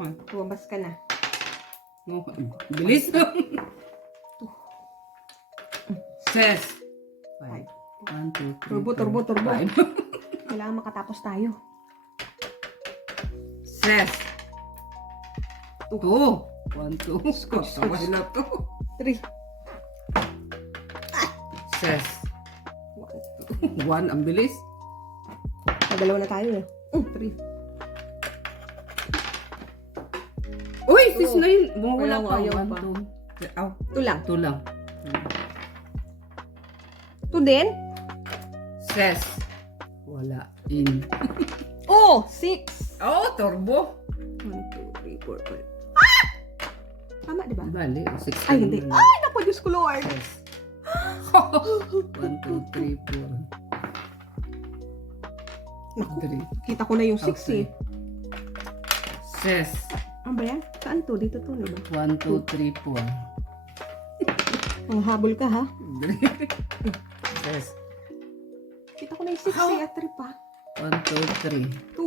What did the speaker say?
Lumabas ka na. Oh, bilis. Ses. 5. 1, 2, 3, Turbo. 5. Kailangan makatapos tayo. Ses. 2. 1, 2. Kakaway na to. 3. Ses. 1. Ang bilis. Dalawa na tayo eh. 3. Uy, sis na yun. Wala Ayaw, pa. ayaw 1, pa. 2. Aw, 2 lang. 2 lang. 2 din? Ses. Wala. In. Oh! 6. Oh, turbo. 1, 2, 3, 4, 5. Tama, diba? Bali, 6. Ay, hindi. Ay, naku, Diyos ko, Lord. 1, 2, 3, 4. Naku, 3. kita ko na yung 6 Okay. eh. Ses. Ano ba yan? Saan to? Dito to, diba? 1, 2, 3, 4. Ang habol ka, ha? Ses. Kita ko na yung 6 eh, at 3 pa. 1, 2, 3.